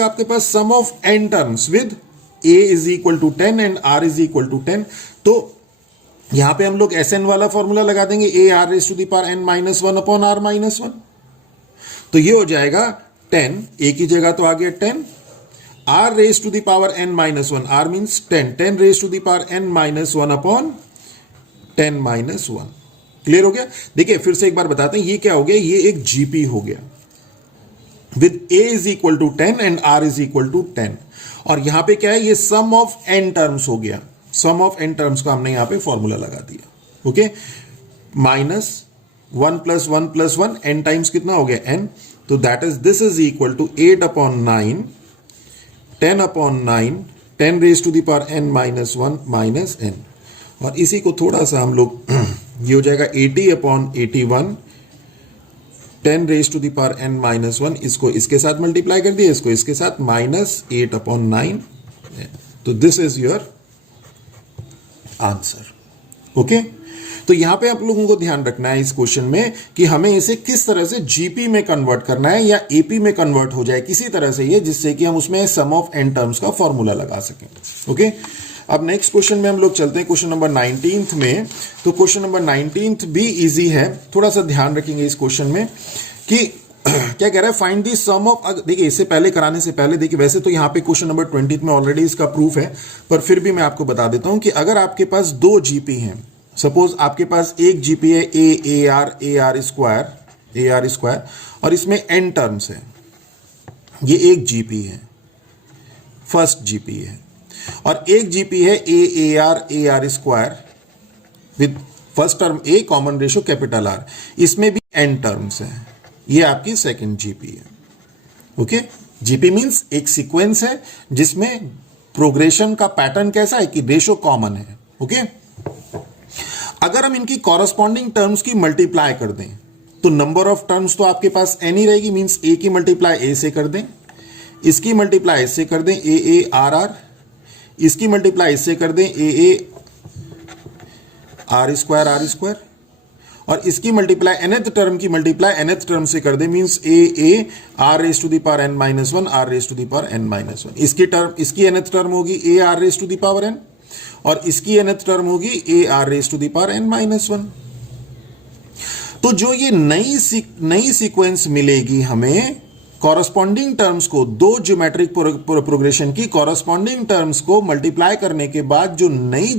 आपके पास sum of n terms with a is equal to 10 and r is equal to 10। तो यहां पे हम लोग Sn वाला फॉर्मूला लगा देंगे, ar⁻n−1/r−1। तो ये हो जाएगा 10, a की जगह तो आ गया 10, r⁻n−1, r means 10, 10⁻n−1/10⁻1। Clear हो गया। देखिए फिर से एक बार बताते हैं, ये क्या हो गया, ये एक जीपी हो गया with a is equal to 10 and r is equal to 10, और यहां पे क्या है, ये सम ऑफ n टर्म्स हो गया। सम ऑफ n टर्म्स का हमने यहां पे फॉर्मूला लगा दिया। ओके, -1 + 1 + 1 n टाइम्स कितना हो गया n। तो that is, this is equal to 8/9 10/9 10⁻n−1 - n। और इसी को थोड़ा सा हम लोग ये हो जाएगा 80/81 10⁻n−1, इसको इसके साथ मल्टीप्लाई कर दिया, इसको इसके साथ -8/9। तो this is your answer. Okay, तो यहां पे आप लोगों को ध्यान रखना है इस क्वेश्चन में कि हमें इसे किस तरह से जीपी में कन्वर्ट करना है या एपी में कन्वर्ट हो जाए किसी तरह से ये, जिससे कि हम उसमें सम ऑफ n टर्म्स का फॉर्मूला लगा सकें। ओके, अब नेक्स्ट क्वेश्चन में हम लोग चलते हैं क्वेश्चन नंबर 19 में। तो क्वेश्चन नंबर 19 भी इजी है, थोड़ा सा ध्यान रखेंगे इस क्वेश्चन में कि क्या कह रहा है, फाइंड दी सम ऑफ। देखिए इससे पहले कराने से पहले देखिए, वैसे तो यहां पे क्वेश्चन नंबर 20 में ऑलरेडी इसका प्रूफ है, पर फिर भी मैं आपको बता देता हूं कि अगर आपके पास दो जीपी हैं, सपोज आपके पास एक जीपी है AR स्क्वायर और इसमें n टर्म्स है, ये एक जीपी है, फर्स्ट जीपी है, और एक जीपी है AR square with first term A common ratio capital R, इसमें भी n टर्म्स है, ये आपकी सेकंड जीपी है। ओके, जीपी मींस एक सीक्वेंस है जिसमें प्रोग्रेशन का पैटर्न कैसा है कि रेशो कॉमन है। ओके, अगर हम इनकी कॉरस्पॉन्डिंग टर्म्स की मल्टीप्लाई कर दें तो नंबर ऑफ टर्म्स तो आपके पास n ही रहेगी, मींस a की मल्टीप्लाई a से कर दें, इसकी मल्टीप्लाई इससे कर दें AARR, इसकी मल्टीप्लाई इससे कर दें AAR², और इसकी मल्टीप्लाई nth टर्म की मल्टीप्लाई nth टर्म से कर दे, मींस AAR⁻n−1 R⁻n−1। इसकी nth टर्म होगी AR⁻n और इसकी nth टर्म होगी AR⁻n−1। तो जो ये नई सीक्वेंस मिलेगी हमें, कॉरस्पॉन्डिंग टर्म्स को, दो ज्योमेट्रिक प्रोग्रेशन की कॉरस्पॉन्डिंग टर्म्स को मल्टीप्लाई करने के बाद जो नई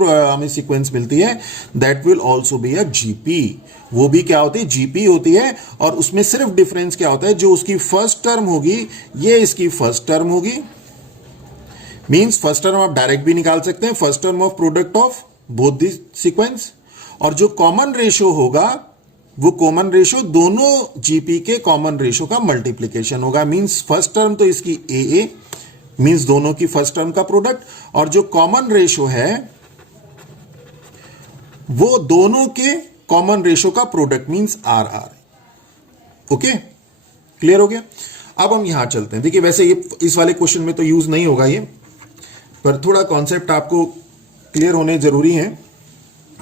हमें सीक्वेंस मिलती है, that will also be a GP. वो भी क्या होती है, जीपी होती है, और उसमें सिर्फ डिफरेंस क्या होता है, जो उसकी फर्स्ट टर्म होगी ये इसकी फर्स्ट टर्म होगी, मींस फर्स्ट टर्म आप डायरेक्ट भी निकाल सकते हैं, first term of product of both the sequence, और जो कॉमन रेशो होगा वो कॉमन रेशो दोनों जीपी के कॉमन रेशो का मल्टीप्लीकेशन होगा, मींस फर्स्ट टर्म तो इसकी AA, मींस दोनों की फर्स्ट टर्म का प्रोडक्ट, और जो कॉमन रेशो है वो दोनों के कॉमन रेशो का product, means RR। Okay, clear हो गया। अब हम यहां चलते हैं। देखिए वैसे ये इस वाले क्वेश्चन में तो यूज नहीं होगा ये, पर थोड़ा कॉन्सेप्ट आपको क्लियर होने जरूरी है।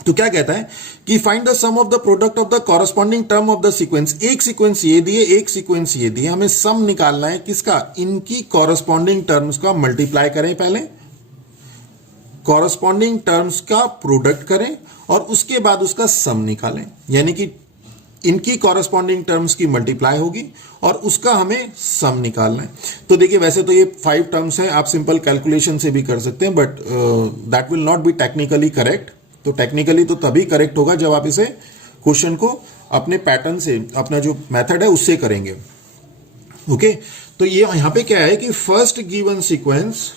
तो क्या कहता है कि find the sum of the product of the corresponding term of the sequence. एक सीक्वेंस ये दिए, एक सीक्वेंस ये दिए, हमें सम निकालना है किसका, इनकी कॉरस्पॉन्डिंग टर्म्स का मल्टीप्लाई करें, पहले कॉरस्पॉन्डिंग टर्म्स का प्रोडक्ट करें और उसके बाद उसका सम निकालें, यानी कि इनकी कॉरस्पॉन्डिंग टर्म्स की मल्टीप्लाई होगी और उसका हमें सम निकालना है। तो देखिए वैसे तो ये 5 टर्म्स हैं, आप सिंपल कैलकुलेशन से भी कर सकते हैं, but that will not be technically correct. तो टेक्निकली तो तभी करेक्ट होगा जब आप इसे क्वेश्चन को अपने पैटर्न से, अपना जो मेथड है उससे करेंगे। ओके, तो ये यहां पे क्या है कि first given sequence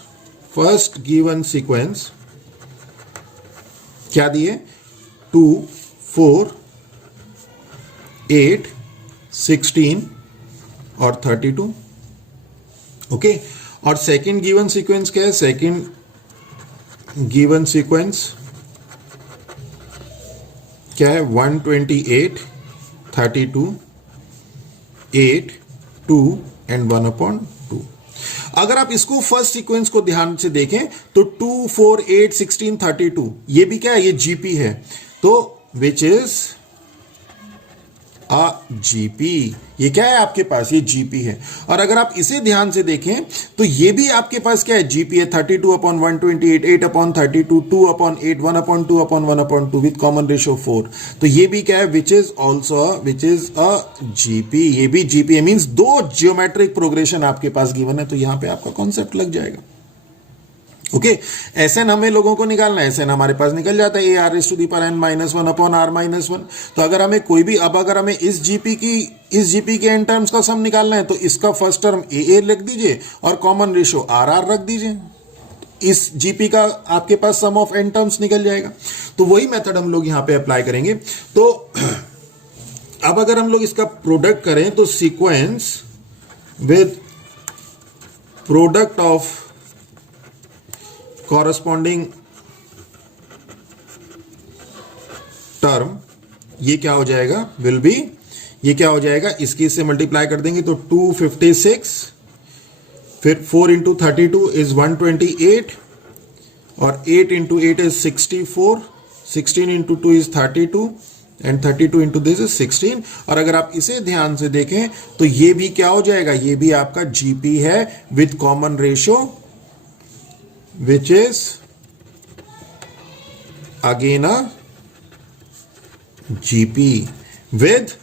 first given sequence क्या दिए, 2 4 8 16 और 32। ओके, और सेकंड गिवन सीक्वेंस क्या है, सेकंड गिवन सीक्वेंस क्या है, 128 32 8 2 एंड 1/2। अगर आप इसको फर्स्ट सीक्वेंस को ध्यान से देखें तो 2 4 8 16 32 ये भी क्या है, ये जीपी है, तो विच इज अ जीपी। ये क्या है आपके पास, ये जीपी है। और अगर आप इसे ध्यान से देखें तो ये भी आपके पास क्या है, जीपी है, 32/128 8/32 2/8 1/2 विथ कॉमन रेशियो 4। तो ये भी क्या है, विच इज अ जीपी। ये भी जीपी है, मींस दो जियोमेट्रिक प्रोग्रेशन आपके पास गिवन है, तो यहां पे आपका कॉन्सेप्ट लग जाएगा। ओके, एसएन हमें लोगों को निकालना है, एसएन हमारे पास निकल जाता है AR⁻n−1/R−1। तो अगर हमें कोई भी, अब अगर हमें इस जीपी के एन टर्म्स का सम निकालना है तो इसका फर्स्ट टर्म ए लिख दीजिए और कॉमन रेशियो RR रख दीजिए, इस जीपी का आपके पास सम ऑफ एन टर्म्स निकल जाएगा। तो वही मेथड हम लोग यहां पे अप्लाई करेंगे। तो अब अगर हम लोग इसका प्रोडक्ट करें तो sequence with product of corresponding term, ये क्या हो जाएगा, विल बी, ये क्या हो जाएगा, इसकी इससे मल्टीप्लाई कर देंगे तो 256, फिर 4 इंटू 32 इज 128 और 8 into 8 is 64, 16 into 2 is 32 and 32 into this is 16। और अगर आप इसे ध्यान से देखें तो ये भी क्या हो जाएगा, ये भी आपका जीपी है with common ratio which is again a GP with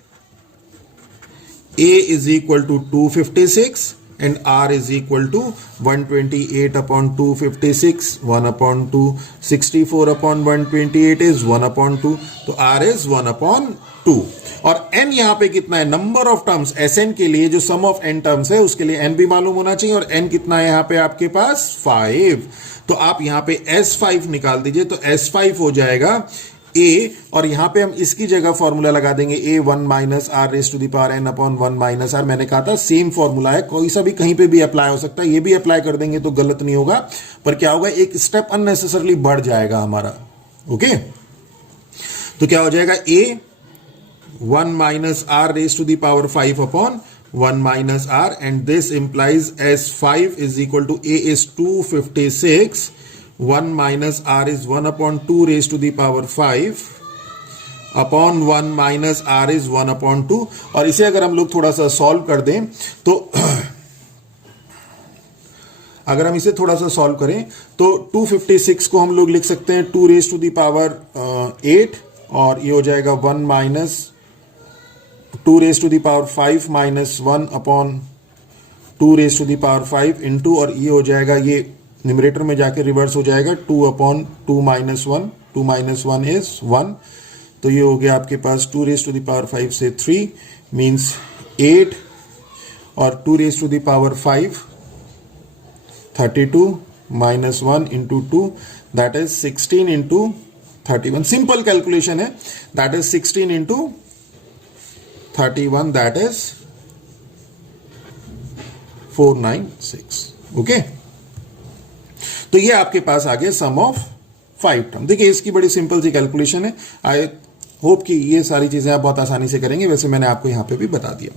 A is equal to 256 and R is equal to 128/256, 1/2, 64/128 is 1/2, तो R is 1/2। और n यहां पे कितना है, नंबर ऑफ टर्म्स, Sn के लिए जो सम ऑफ n टर्म्स है उसके लिए n भी मालूम होना चाहिए, और n कितना है यहां पे आपके पास 5। तो आप यहां पे S5 निकाल दीजिए, तो S5 हो जाएगा A, और यहां पे हम इसकी जगह फॉर्मूला लगा देंगे A1−R⁻n/1−R। मैंने कहा था सेम फॉर्मूला है, कोई सा भी कहीं पे भी अप्लाई हो सकता है, ये भी अप्लाई कर देंगे तो गलत नहीं होगा, पर क्या होगा, एक स्टेप अननेसेसरली बढ़ जाएगा हमारा। ओके, तो क्या हो जाएगा, A 1−R⁻5/1−R, and this implies S5 is equal to A is 256, 1−R is 1/2⁵ upon 1−R is 1/2। और इसे अगर हम लोग थोड़ा सा सॉल्व कर दें तो अगर हम इसे थोड़ा सा सॉल्व करें तो 256 को हम लोग लिख सकते हैं 2⁸ और ये हो जाएगा 1−2⁵ माइनस 1/2⁵ इंटू, और ये हो जाएगा, ये न्यूमरेटर में जाके रिवर्स हो जाएगा 2/2 माइनस 1, 2 माइनस 1 इज 1। तो ये हो गया आपके पास 2⁵ से 3 मीन्स 8, और 2⁵ 32 minus 1 into 2 that is 16 into 31। Simple calculation है, that is 16 into 31, that is 496। Okay, तो ये आपके पास आ गया सम ऑफ 5 टर्म। देखिए इसकी बड़ी सिंपल सी कैलकुलेशन है, आई होप कि ये सारी चीजें आप बहुत आसानी से करेंगे, वैसे मैंने आपको यहां पे भी बता दिया।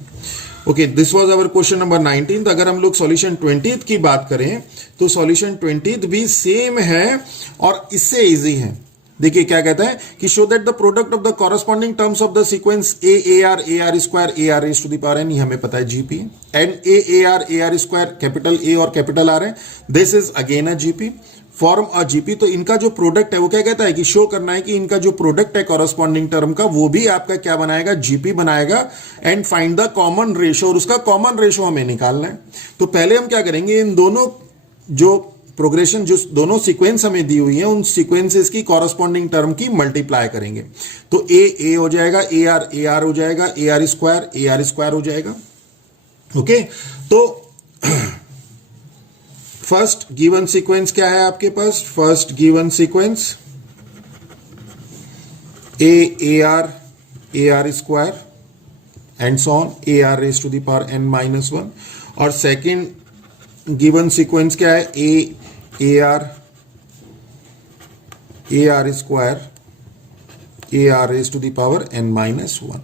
Okay, this was our question number 19। अगर हम लोग सॉल्यूशन 20th की बात करें तो सॉल्यूशन 20th भी सेम है और इससे इजी है। देखिए क्या कहता है कि show that the product of the corresponding terms of the sequence AR square AR⁻n, हमें पता है GP, and AR square capital A और कैपिटल R है, this is again a GP, form a GP. तो इनका जो प्रोडक्ट है वो क्या कहता है कि शो करना है कि इनका जो प्रोडक्ट है कॉरस्पॉन्डिंग टर्म का वो भी आपका क्या बनाएगा, जीपी बनाएगा, and find the common ratio, और उसका कॉमन रेशो हमें निकालना है। तो पहले हम क्या करेंगे, इन दोनों जो प्रोग्रेशन, जो दोनों सीक्वेंस हमें दी हुई है उन सीक्वेंसेस की कॉरस्पॉन्डिंग टर्म की मल्टीप्लाई करेंगे। तो ए हो जाएगा, AR हो जाएगा, AR स्क्वायर हो जाएगा। ओके, तो फर्स्ट गिवन सीक्वेंस क्या है आपके पास? First given sequence A R square and so on A R raise to the power n minus 1, और सेकेंड गिवन सीक्वेंस क्या है? A R square A R raise to the power n minus 1.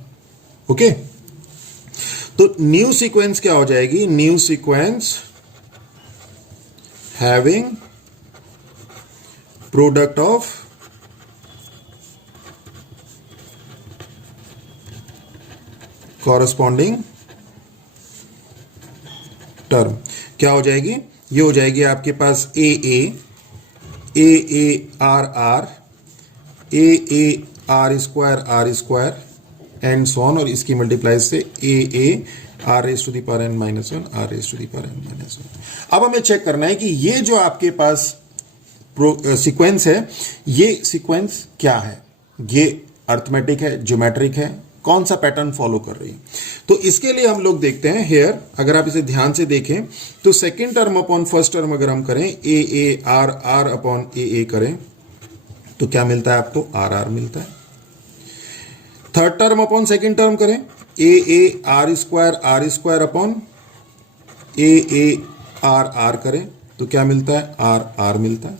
Okay, तो new sequence क्या हो जाएगी? New sequence having product of corresponding term क्या हो जाएगी? ये हो जाएगी आपके पास A R square and so on, और इसकी मल्टीप्लाई से A R raise to the power n minus 1 R raise to the power n minus 1. अब हमें चेक करना है कि ये जो आपके पास सीक्वेंस है, ये सीक्वेंस क्या है? ये अर्थमेटिक है, ज्योमेट्रिक है, कौन सा पैटर्न फॉलो कर रही है? तो इसके लिए हम लोग देखते हैं हेयर, अगर आप इसे ध्यान से देखें तो second term upon first term अगर हम करें ए आर अपॉन ए करें तो क्या मिलता है आपको? आर मिलता है. Third term upon second term करें A R square upon A R करें तो क्या मिलता है? आर मिलता है.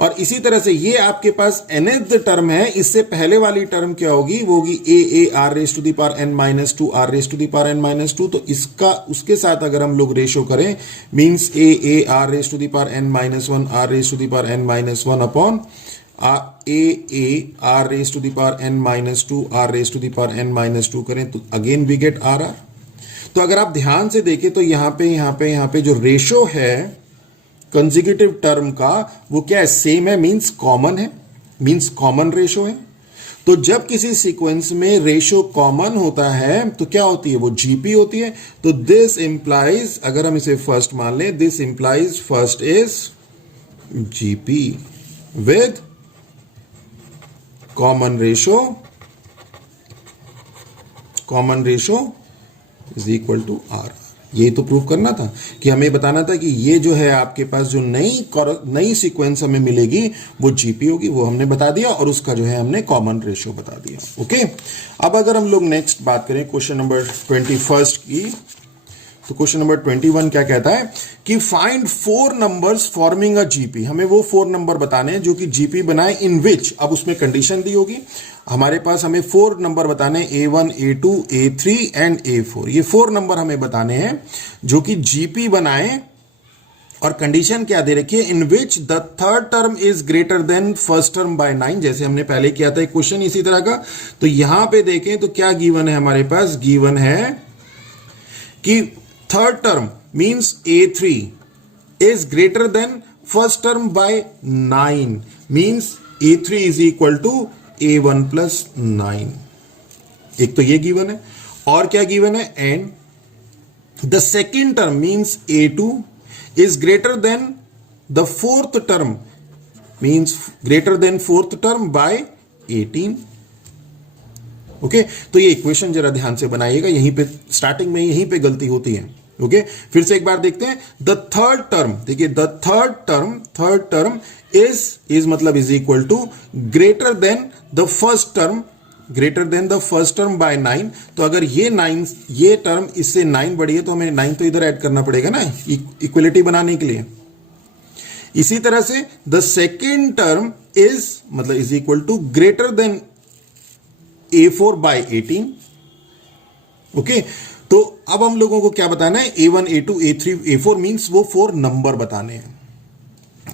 और इसी तरह से ये आपके पास nth टर्म है, इससे पहले वाली टर्म क्या होगी? वो होगी A R raise to the power n minus 2 R raise to the power n minus 2. तो इसका उसके साथ अगर हम लोग रेशो करें means A R raise to the power n minus 1 R raise to the power n minus 1 upon A R raise to the power n minus 2 R raise to the power n minus 2 करें तो again we get are. तो अगर आप ध्यान से देखें तो यहां पे जो रेशो है कंसेक्यूटिव टर्म का वो क्या है? सेम है, मींस कॉमन है, मींस कॉमन रेशो है. तो जब किसी सीक्वेंस में रेशो कॉमन होता है तो क्या होती है? वो जीपी होती है. तो दिस इंप्लाइज, अगर हम इसे फर्स्ट मान लें, this implies first is GP with common ratio is equal to R. ये तो प्रूव करना था कि हमें बताना था कि ये जो है आपके पास जो नई सीक्वेंस हमें मिलेगी वो जीपी होगी, वो हमने बता दिया, और उसका जो है हमने कॉमन रेशियो बता दिया. ओके, अब अगर हम लोग नेक्स्ट बात करें क्वेश्चन नंबर 21 की, तो क्वेश्चन नंबर 21 क्या कहता है कि find 4 numbers forming a GP. हमें वो 4 नंबर बताने हैं जो कि जीपी बनाए इन विच, अब उसमें कंडीशन दी होगी हमारे पास, हमें 4 नंबर बताने A1 A2 A3 and A4. ये 4 नंबर हमें बताने हैं जो कि जीपी बनाए, और कंडीशन क्या दे रखी है? In which the third term is greater than first term by 9, जैसे हमने पहले किया था एक क्वेश्चन इसी तरह का. तो यहां पे देखें तो क्या गिवन है हमारे पास? गिवन है कि third term means A3 is greater than first term by 9, means A3 is equal to A1 plus 9. एक तो ये गिवन है, और क्या गिवन है? And the second term means A2 is greater than the fourth term, means greater than fourth term by 18. Okay, तो ये equation जरा ध्यान से बनाइएगा, यहीं पे स्टार्टिंग में यहीं पे गलती होती है. ओके, फिर से एक बार देखते हैं. द थर्ड टर्म, देखिए द थर्ड टर्म इज मतलब is equal to greater than the first term by 9. तो अगर ये टर्म इससे 9 बड़ी है तो हमें 9 तो इधर ऐड करना पड़ेगा ना, इक्वलिटी बनाने के लिए. इसी तरह से द सेकेंड टर्म इज मतलब is equal to greater than A4 by 18. Okay, तो अब हम लोगों को क्या बताना है? A1 A2 A3 A4 means वो 4 नंबर बताने हैं.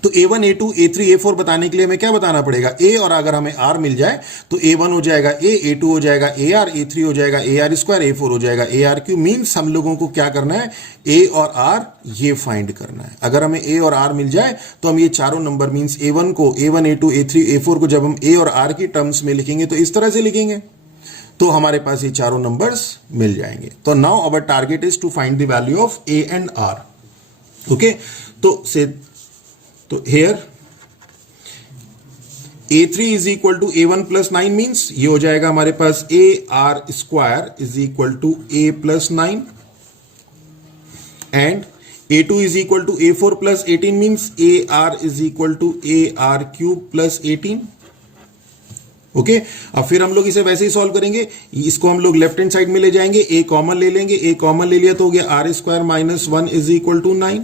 तो A1 A2 A3 A4 बताने के लिए हमें क्या बताना पड़ेगा? A, और अगर हमें R मिल जाए तो A1 हो जाएगा A, A2 हो जाएगा AR, A3 हो जाएगा AR स्क्वायर, A4 हो जाएगा ARQ. मींस हम लोगों को क्या करना है? A और R ये फाइंड करना है. अगर हमें A और R मिल जाए तो हम ये चारों नंबर मींस A1 को, A1 A2 A3 A4 को जब हम A और R की टर्म्स में लिखेंगे तो इस तरह से लिखेंगे, तो हमारे पास ये चारों नंबर्स मिल जाएंगे. तो now our target is to find the value of A and R. Okay, तो here A3 is equal to A1 plus 9 means ये हो जाएगा हमारे पास AR square is equal to A plus 9, and A2 is equal to A4 plus 18 means AR is equal to AR cube plus 18. Okay अब फिर हम लोग इसे वैसे ही सॉल्व करेंगे, इसको हम लोग लेफ्ट हैंड साइड में ले जाएंगे, ए कॉमन ले लेंगे, ए कॉमन ले लिया तो हो गया R square minus 1 is equal to 9.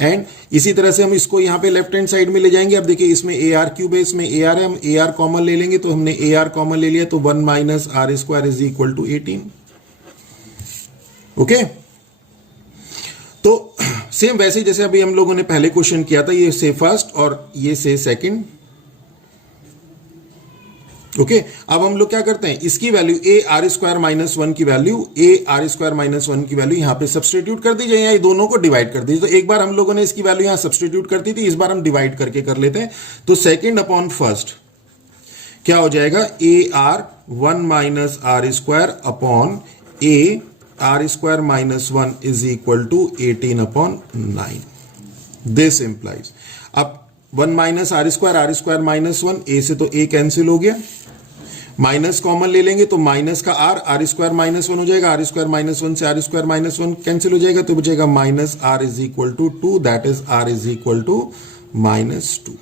And इसी तरह से हम इसको यहां पे लेफ्ट हैंड साइड में ले जाएंगे. अब देखिए इसमें ए आर क्यूब है, इसमें ए आर है, हम ए आर कॉमन ले लेंगे तो हमने ए आर कॉमन ले लिया तो 1 minus R square is equal to 18. Okay तो सेम वैसे जैसे अभी हम लोगों ने पहले क्वेश्चन किया था, ये से फर्स्ट और ये से सेकंड. ओके अब हम लोग क्या करते हैं, इसकी वैल्यू ए आर स्क्वायर माइनस 1 की वैल्यू, ए आर स्क्वायर माइनस 1 की वैल्यू यहां पे सब्सटीट्यूट कर दीजिए, या ये दोनों को डिवाइड कर दीजिए. तो एक बार हम लोगों ने इसकी वैल्यू यहां सब्सटीट्यूट कर दी थी, इस बार हम डिवाइड करके कर लेते हैं. तो सेकंड अपॉन फर्स्ट क्या हो जाएगा, ए R 1 minus R square upon A R square minus 1 is equal to 18 upon 9. This implies अब 1 minus R square minus 1, A से तो ए कैंसिल हो गया, माइनस कॉमन ले लेंगे तो माइनस का आर स्क्वायर माइनस 1 हो जाएगा, आर स्क्वायर माइनस 1 से आर स्क्वायर माइनस 1 कैंसिल हो जाएगा तो बचेगा minus R is equal to 2, that is R is equal to minus 2.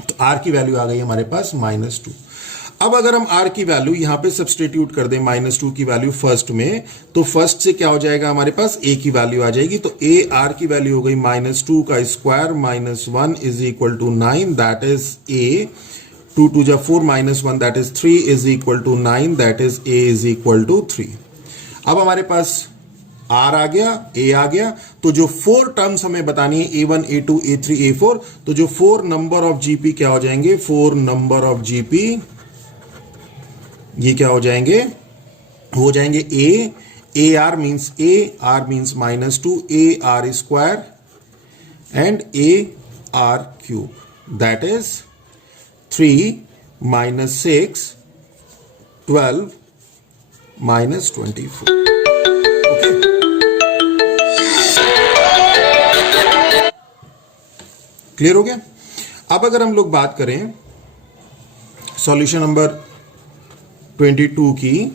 तो आर की वैल्यू आ गई हमारे पास माइनस 2. अब अगर हम आर की वैल्यू यहां पे सब्सटीट्यूट कर दें माइनस 2 की वैल्यू फर्स्ट में, तो फर्स्ट से क्या हो जाएगा हमारे पास ए की वैल्यू आ जाएगी. तो ए आर की वैल्यू हो गई माइनस 2 का square minus 1 is equal to 9, that is A 2 2 जा 4 minus 1 that is 3 is equal to 9, that is A is equal to 3. अब हमारे पास आर आ गया, ए आ गया, तो जो 4 टर्म्स हमें बतानी है A1 A2 A3 A4, तो जो 4 नंबर ऑफ जीपी क्या हो जाएंगे, 4 नंबर ऑफ जीपी ये क्या हो जाएंगे, हो जाएंगे ए R means A R means minus 2, A R square and A r cube, that is 3 minus 6, 12 minus 24. Okay. Clear हो गया. अब अगर हम लोग बात करें सॉल्यूशन नंबर 22 की,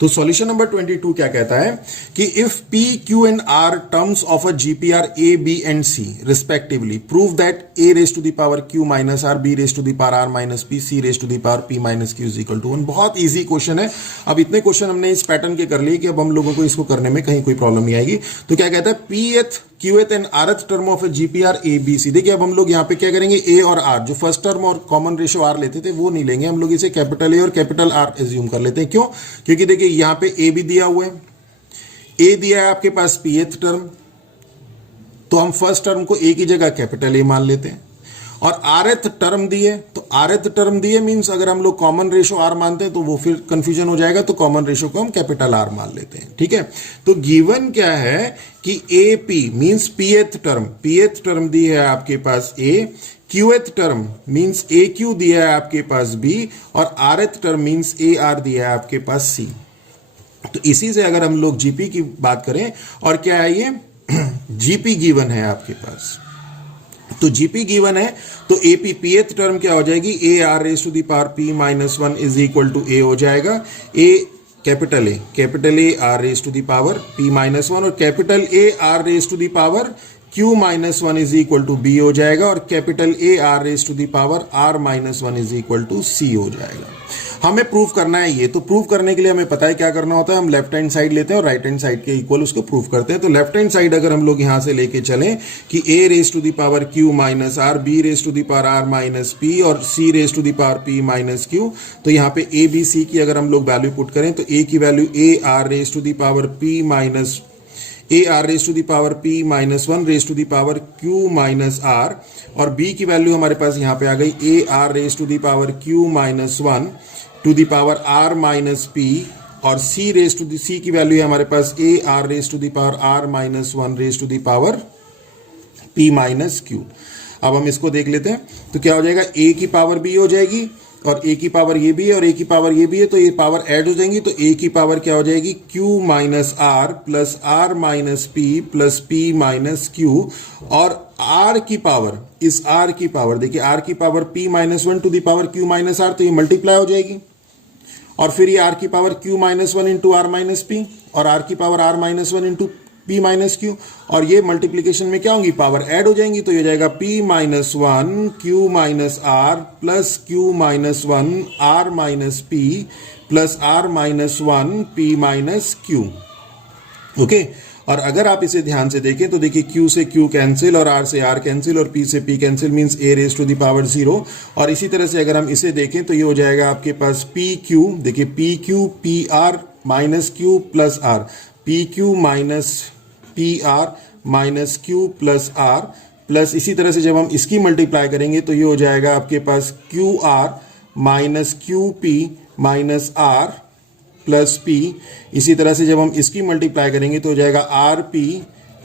तो सॉल्यूशन नंबर 22 क्या कहता है कि if P, Q and R terms of a GPR A, B and C respectively, prove that A raise to the power Q minus R, B raise to the power R minus P, C raise to the power P minus Q is equal to 1. बहुत easy question है. अब इतने question हमने इस pattern के कर लिए कि अब हम लोगों को इसको करने में कहीं कोई प्रॉब्लम नहीं आएगी. तो क्या कहता है, Pth, Qth and Rth term of A GPR A, B, C. देखिए अब हम लोग यहाँ पे क्या करेंगे, A और R, जो फर्स्ट टर्म और कॉमन रेशियो R लेते थे वो नहीं लेंगे, हम लोग इसे कैपिटल A और कैपिटल R एज्यूम कर लेते हैं. क्यों, क्योंकि देखिए यहाँ पे A भी दिया हुआ है, A दिया है आपके पास Pth टर्म, तो हम फर्स्ट टर्म को A की जगह कैपिटल A मान लेते हैं. और Rth टर्म दिए, तो Rth टर्म दिए मींस अगर हम लोग कॉमन रेशो R मानते हैं तो वो फिर कंफ्यूजन हो जाएगा, तो कॉमन रेशो को हम कैपिटल R मान लेते हैं. ठीक है, तो गिवन क्या है कि AP मींस Pth टर्म दी है आपके पास A, Qth term means AQ दिया है आपके पास B, और Rth टर्म मींस AR दिया है आपके पास C. तो इसी से अगर हम लोग जीपी की बात करें, और क्या है ये जीपी गिवन है आपके पास, तो जीपी गिवन है तो एपी पीएथ टर्म क्या हो जाएगी, A R raise to the power P minus 1 is equal to A हो जाएगा. Capital A R raise to the power P minus 1, और capital A R raise to the power Q minus 1 is equal to B हो जाएगा, और capital A R raise to the power R minus 1 is equal to C हो जाएगा. हमें proof करना है ये, तो प्रूफ करने के लिए हमें पता है क्या करना होता है, हम लेफ्ट हैंड साइड लेते हैं और राइट हैंड साइड के इक्वल उसको प्रूफ करते हैं. तो लेफ्ट हैंड साइड अगर हम लोग यहां से लेके चलें कि a raise to the power Q minus R, B raise to the power R minus P, और C raise to the power P minus Q, तो यहाँ पे A B C की अगर हम लोग वैल्यू पुट करें तो A की value a R raise to the power P minus A R raise to the power P minus 1 raise to the power Q minus R, और B की value हमारे पास यहाँ पे आ गई A R raise to the power Q minus 1 to the power R minus P, और C raise to the C की वैल्यू है हमारे पास A R raise to the power R minus 1 raise to the power P minus Q. अब हम इसको देख लेते हैं, तो क्या हो जाएगा, A की पावर B हो जाएगी, और A की पावर ये भी है और A की पावर ये भी है, तो ये पावर ऐड हो जाएंगी, तो A की पावर क्या हो जाएगी, Q minus R plus R minus P plus P minus Q, और R की पावर, इस R की पावर देखिए, R की power P minus 1 to the power Q minus R, तो ये मल्टीप्लाई हो जाएगी, और फिर ये R की power Q minus 1 into R minus P, और R की power R minus 1 into p minus Q, और ये मल्टीप्लीकेशन में क्या होंगी, पावर ऐड हो जाएंगी, तो ये जाएगा p minus one Q minus R plus Q minus one R minus P plus R minus one P minus Q. Okay, और अगर आप इसे ध्यान से देखें तो देखिए Q से Q कैंसिल और R से R कैंसिल और P से P cancel, means a raise to the power 0। और इसी तरह से अगर हम इसे देखें तो ये हो जाएगा आपके पास PQ, देखिए PQ PR minus Q plus R, PQ minus PR minus Q plus R, plus इसी तरह से जब हम इसकी मल्टीप्लाई करेंगे तो ये हो जाएगा आपके पास QR minus QP minus R plus P। इसी तरह से जब हम इसकी मल्टीप्लाई करेंगे तो हो जाएगा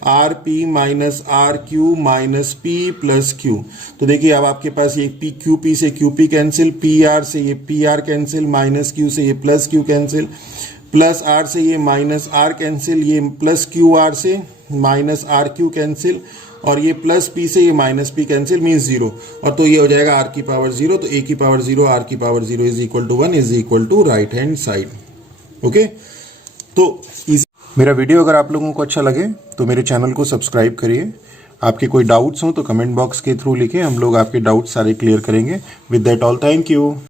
RP minus RQ minus P plus Q। तो देखिए अब आपके पास ये QP से QP कैंसिल, PR से ये PR कैंसिल, माइनस Q से ये plus Q cancel, plus R से ये माइनस R कैंसिल, ये प्लस QR से माइनस RQ कैंसिल, और ये प्लस P से ये माइनस P कैंसिल, मीन्स 0। और तो ये हो जाएगा R की पावर 0, तो A की पावर 0 R की power 0 is equal to 1 is equal to right hand side. Okay, तो मेरा वीडियो अगर आप लोगों को अच्छा लगे तो मेरे चैनल को सब्सक्राइब करिए। आपके कोई डाउट्स हो तो कमेंट बॉक्स के थ्रू लिखें, हम लोग आपके डाउट्स सारे क्लियर करेंगे। With that all, thank you.